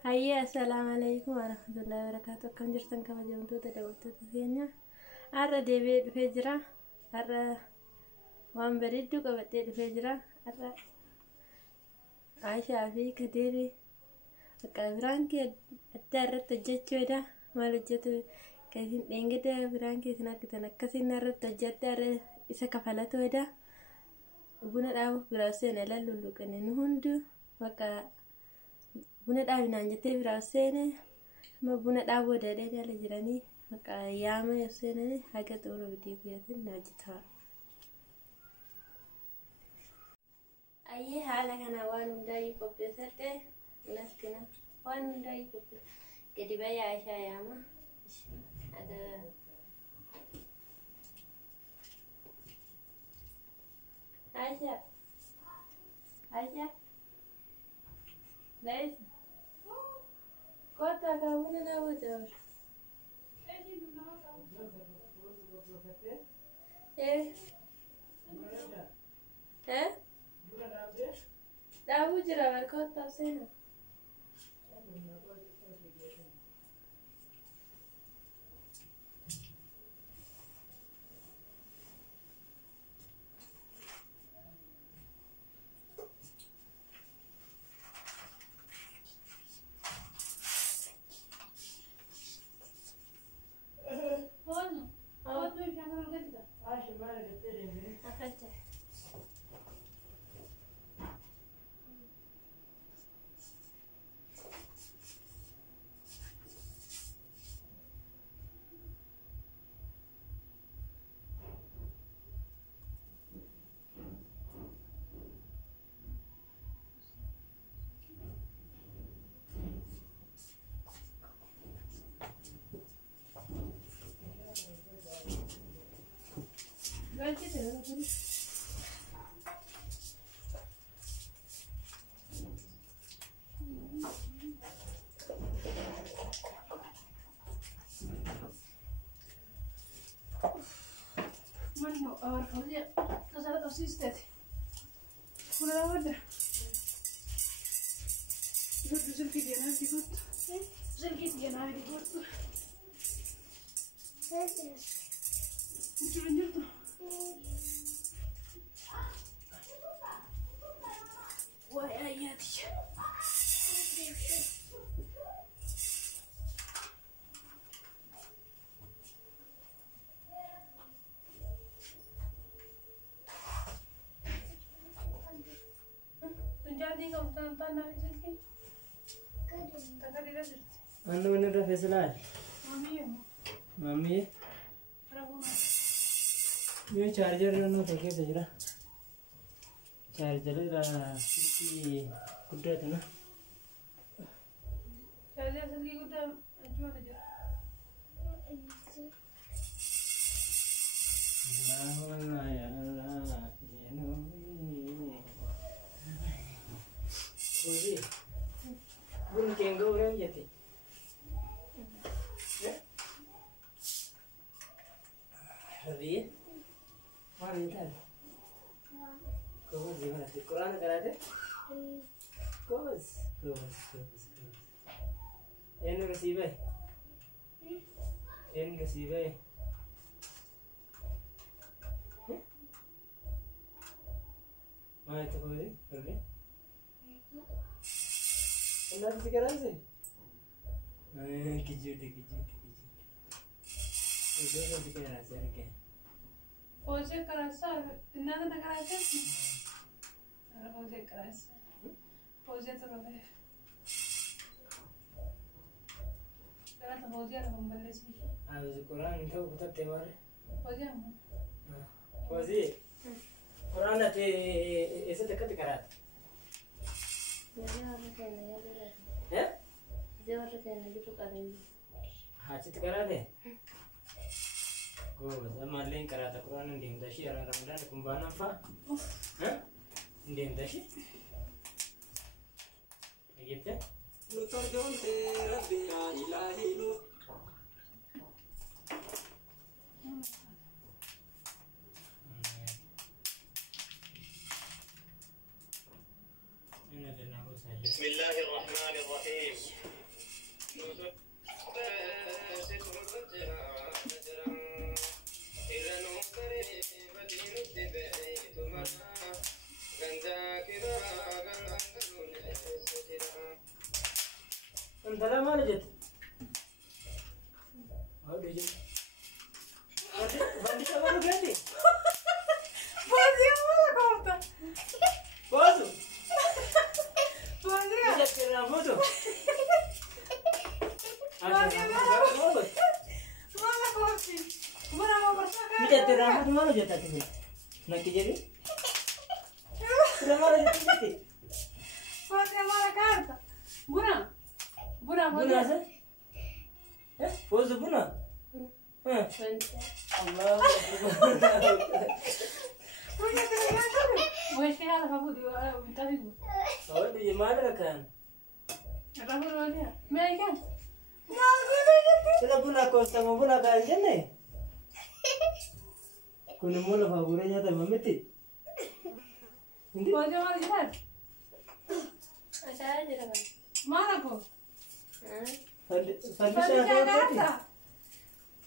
Hayya, assalamualaikum warahmatullahi wabarakatuh. Kan jirtan kabajamtoota daawwattoota keenya. Har'a deebi'ee dhufee jira. Har'a waan bareedduu qabadhee dhufee jira. Har'a Aishaa fi Kadeeri bakka biraankii adda irratti hojjechuudha. Maal hojjetu kasiin dheengada biraankii isin argitan akkasiin irratti hojjedha. Isa kafalatoodha. Buna dhaabuuf biraa seena lallulluqane nu hundu bakka buna dhaabinaan jettee biraa seene buna dhaabuu dadee jala jiranii bakka yaama seenanii haga xumura bidii guyyatiin na hojjetaa. Ayyee haala kana waan hundaa'ii qopheessadhe laskina waan hundaa'ii qopheessadhe gadi bayyaa Aishaa yaama. Aisha, guys, kota kamu na wajar. Tahu jerawat kota sana. Bueno, ahora podría pasar a asistir. Una la verdad. Yo creo que tiene algo corto. Yo creo que tiene algo corto. Mucho benito. Guay, ay, ya, tía. Anu bener dah Faisal. Mami. Ini charger anu pakai saja. Charger dah si kuda tu na. Charger si kuda cuma saja. Allah ya Allah. Boleh. Bun kenggo orang jadi. Hari, mana ini? Kau gimana sih? Quran kerana? Kos. Ini kasih bay. Ini kasih bay. Mana itu kau ni? Hari? Anda sekarang sih? Kijut. Itu kan sekarang sih, okay. Pose kerasa, nada nak kerasa sih. Ada pose kerasa. Pose tu apa? Sekarang tu pose ada pembeli sih. Habis Quran itu kita temar. Pose apa? Pose. Quran nanti ऐसे dekat kerat. Ya? Jauh rasanya gitu kalian. Hajat kerat deh. Oh, zaman lain kerata Quran yang dasi orang Ramadan kumbana apa? Yang dasi? Gitu? Lutar jonte Rabbi ya ilahi lu. Ini ada nama saja. Bismillahirrahmanirrahim. انت لا ما لجت هذا يجي بندي شغله قاعدين فوزي ولا كورتا بازو فوزي جت كنا فوتو ولا كورتي مرة ما برشاك جت رامات ما لجت أكيد نكى جري لا ما لجت فوزي ولا كارتا بنا بنا سه فوز بنا الله وش هذا فبودي وبتاعي هو دي ما كان الرجل ولا ما كان Sila buna kosta mo buna ka jenne. Kuno mo la favore nya ta mamiti. Hindi. فوزي ولا جهاد Asahan dira kan. ما لكو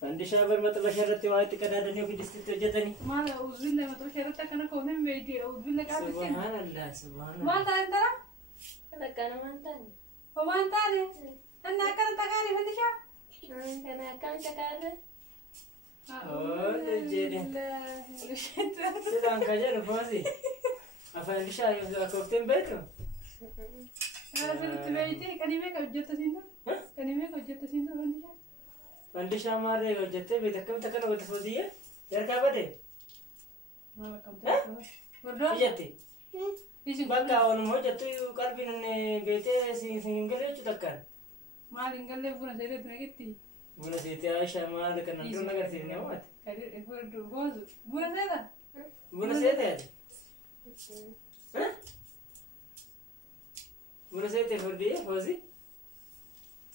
Fandisha bar मतलब शरत वायत कदा दनियो की डिस्ट्रिक्ट जतनी. ما له وزين لما تشرت كنا كونهم بيتي وزين لك عارفين سبحان الله سبحان الله. ما انت انت Kana kana mantan. وما انت انا كنت تقاري فندشا Kana kan cakare. Oh, jadi. Sedang kerja apa sih? Fandisha yang kokten beto. انا في بيتي كلمه وجدت سينو كلمه وجدت سينو فندشا Fandisha mare jette beta kam takana wata fodiya. Yar ka bade. ما لكم برضو Ijati. يجي Baka on mo jattu kalbin ne bete singale chutakkan. ما لنقل لي بونا سيرت نجتي Buna sete Aisha mare kana dun nagar sirne mat. كاري برضو غوز بونا سيدا Buna sete. Buna sete fodiya fozi.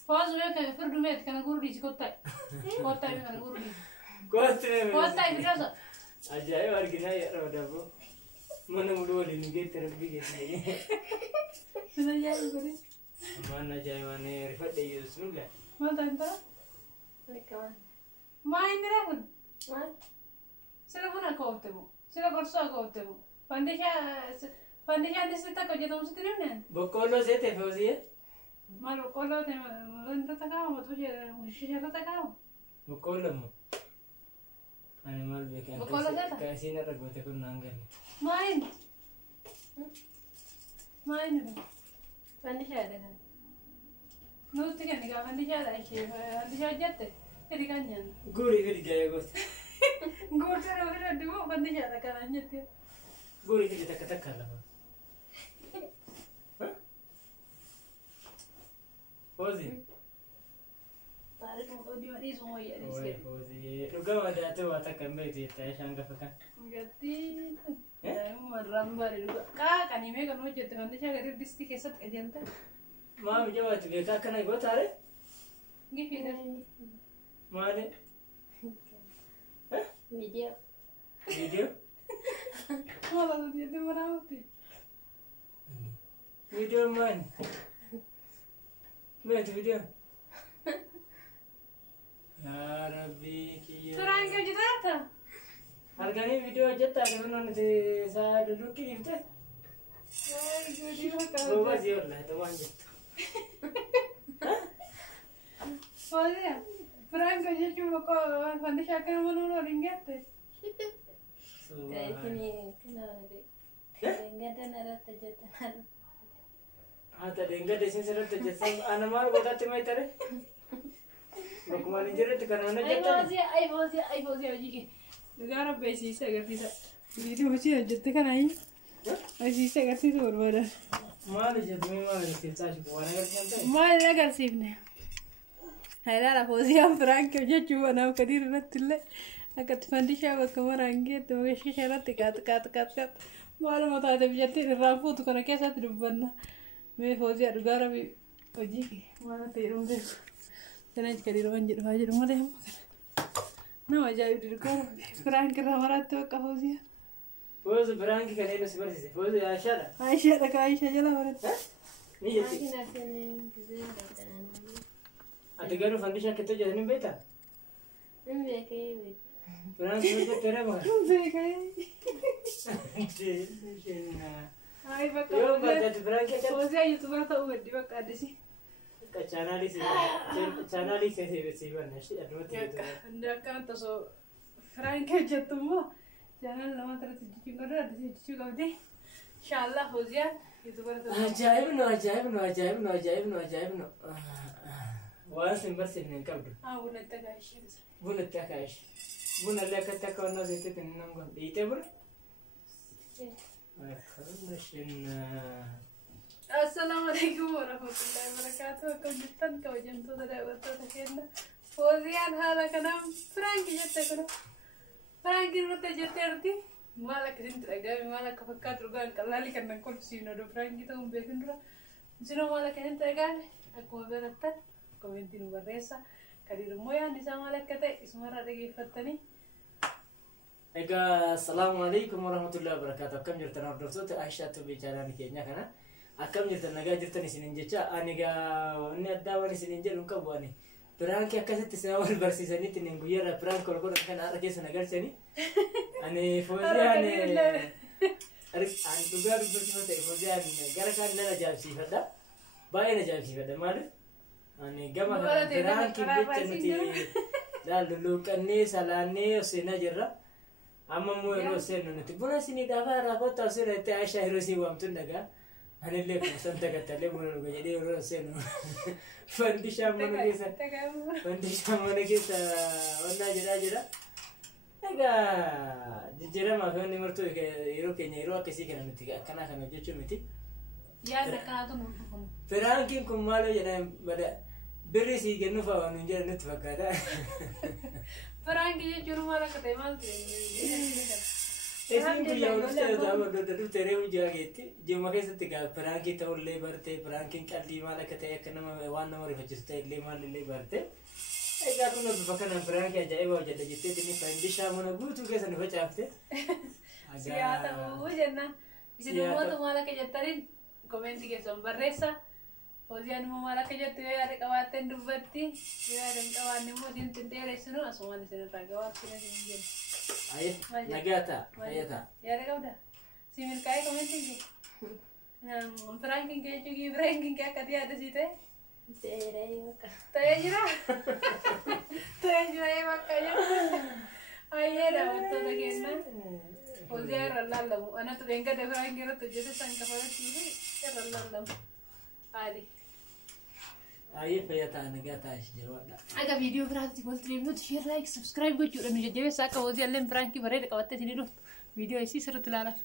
فوز وياك فرد ميت كان اقول لي كوتاي كوتاي كان اقول لي Kotre. كوتاي في راسه Ajaib argina ya rodabo. Mana mudu wali nige terbi gini. انا جاي بقول Mana ajaib mane rifat de bismillah. ما انت Kaman. ما عندي رهن Ma. سلا بونا كوتمو سلا برسا كوتمو فندشا نسيتا كوجا مسترينا Bokolo sete fozi. ما لو كله انت تكاو ما تجي مش تكاو Bokolo mo. Animal bekan. Bokolo sete? Kasi na ragote ko nangan. ما عندي ما عندي Fandisha ada kan. نوتي كان قال فندشا لا شيء فندشا جت هذي كان ين Guri guri gaya gos. قلت له كده دمو فندشا كان جت Guri guri tak kala. Fozi. تعرف ودي ما ديس مو يا Oi ديس fozi. Ruga wada tu wata kambe ti ta shanga fakan. قلتي مرام باري كا كان يمي كانوا جت فندشا غير ديستي كيسات كجنتا Ma jawa tu beka kana go tare. كيف يدر Mane Video. video. والله دي دي مراوتي Video man. Met video. Ya Rabbi kiya. ترى انك جدارتا Harganya video jetta ada mana nanti saya duduk ini tu. Bawa zior lah tu manja. فاضية فرانك جيتو بكو فندشا كان منورو رينجاتي Kayak ini kena ada. Enggak ada narata jatan. Ada dengar desin serat jetta. Anak malu kata timai tare. Bakumani jerat kerana mana jetta. اي فوزي اجيكي لقارب بيسيسا قرتيسا فيديو بشي جت كان اي بيسيسا قرتيسا وربادا Malu jetta malu kita cukup orang kerja. ما لا قرسيبنا هاي لا فوزي فرانك جيتو انا كثير نتله اكت فندشا وكمر انجيت وشي شرات كات معلومات هذا بجتي الرافوت كنا كيسا تربنا مي فوزي ادغارا بي وجيكي ما تيرون ده تناج كدير وانجر فاجر ما ده نو جاي ديركو فرانك رامرات توقع فوزي Fozi berangki kan ini seperti Fozi Aisyah. عايشة لك عايشة جلا ورد Ni jeti. Mungkin hasilnya gitu dan Ati garuu fandishaa akka ta'e jedhanii beektaa? Hin beekee. Firaanki hojjettee dhabaa? Ay bakka. Yoo baadiyyaatti firaanki akka Foozii yuutuubara ta'uu gaddi bakka addisi. chaanaalii seesiifannaa ishee addumatti Inni akkanatti osoo Firaanki hojjettu immoo jaanaan lama irratti hojjechuu qabdi addisi hojjechuu qabdi. Inshaallah Fooziyaan yuutuubara ta'uu. Ajaa'ibnu. Waan sin barsiifne hin qabdu. Buna itti akka ishee. Buna itti akka ishee. Buna illee akkatti akka wannaa seetetti hin nan goon. Dhiitee buna? Assalamualaikum warahmatullahi wabarakatuh. Akkam jirtan kabajamtoota daawwattoota keenya. Fooziyaan haala kanaan Firaanki jette kun. Firaankiin irratti jetteerti. Maal akkasitti dhagahame maal akka fakkaatu dhugaan qalaalii kan nan kolfisiin oduu Firaanki ta'uun beekin dura. Isinoo maal akkasitti dhagahame akkuma beektan komentii nu barreessa. Kadiir immoo yaadni isaa maal akka ta'e isumarraa dhageeffattanii. Egaa assalamu alaikum warahmatullahi wabarakatuh. Akkam jirtan hordoftoota Aishaa Tubee chaanaanii keenya kana. Akkam jirtan nagaa jirtan isiniin jecha ani egaa inni addaa waan isiniin jedhu hin qabu ani. Firaanki akkasitti isin wal barsiisanitti inni guyyaarraa firaanki wal godhan kan haadha keessa nagalchanii. Ani Fooziyaan dhugaa dubbachuu ta'e Fooziyaan gara kaan nan ajaa'ibsiifadha. Baay'ee na ajaa'ibsiifadha maaliif? Ani gama kana firaanki jecha nuti lulluuqannee salaannee seenaa jirra. Amma immoo yeroo seennu nuti buna isinii dhaabaa irraa kottaa seenaa itti Aishaa yeroo isin waamtuun dhagaa. Anillee kun santa gattalee buna dhuga jedhee yeroo seennu fandishaan mana keessa onnaa jedhaa jira. Egaa jijjiiramaa fi wanni martuu yeroo keenya yeroo akkasii kana nuti akkanaa kana hojjechuu miti. Yaadni akkanaatu nuuf dhufu. Firaankiin kun maaloo jedhame bada birri sii kennuuf waan nuun jedhan nutti fakkaata. Firaanki jechuun maal akka ta'e maal ta'e? Isin guyyaa dhuftee dhuftee reefu jaageetti ji'uma keessatti gaa Firaankii ta'ullee bartee Firaankiin qallii maal akka ta'e akka nama waan nama rifachiisu ta'e illee maalillee bartee. Egaa kun bakka kanaan Firaankii ajaa'iba hojjedha jettee inni fandishaa mana guutuu keessa nu facaafte. Siyaa ta'uu jennaan. Isin namoota maal akka jettaniin komentii keessan barreessa. Fooziyaan immoo maal akka jettu yoo yaada qabaatteen dubbatti yoo yaada hin qabaanne immoo diimtuu dheeressinu asumaan isinirraa gabaabsina isin jenna. Nagaa ta'a. Yaada qabda? Si milkaa'ee komentiin kee? Firaankiin kee jechuun Firaankiin kee akkati yaada sii ta'e? Ta'ee jira? Ta'ee jira bakka jedhu. Ayyee daawwattoota keenya. Fooziyaan irra lallamu. Anatu beengada Firaankiin irratti hojjete san kafalatti irra lallamu. Adi. Ayyee fayyaa ta'a nagaa ta'a ishee jawaadha. Aga viidiyoo biraatti walitti deebinuuti share like subscribe gochuudhaan nu jajjabeessaa akka Fooziyaan illee Firaankii bareeda qabattee isinii dhuftu viidiyoo isii sirriitti ilaalaa.